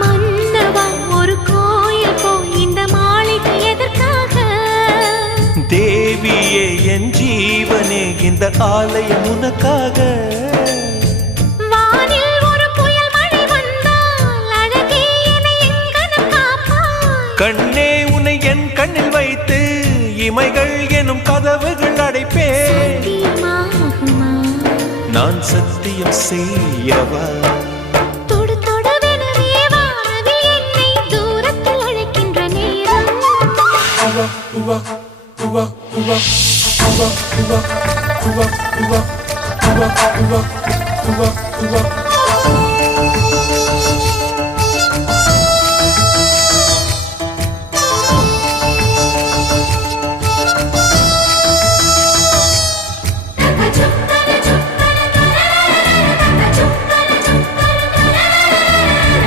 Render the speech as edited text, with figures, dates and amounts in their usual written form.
மன்னவா ஒரு கோயில் போய் இந்த மாளிகை எதற்காக? தேவியே என் ஜீவனே இந்த ஆலயம் உனக்காக. வானில் ஒரு புயல் மழை வந்தால் அழகே என்னை எங்கனம் காப்பாய். கண்ணே உன்னை என் கண்ணில் வைத்து இமைகள் எனும் கதவுகள் அடைப்பேன். சத்தியமாகுமா? நான் சத்தியம் செய்யவா? தொடு தொடுவெனவே வானவில் என்னை தூரத்தில் அழைக்கின்ற நேரம். Uva,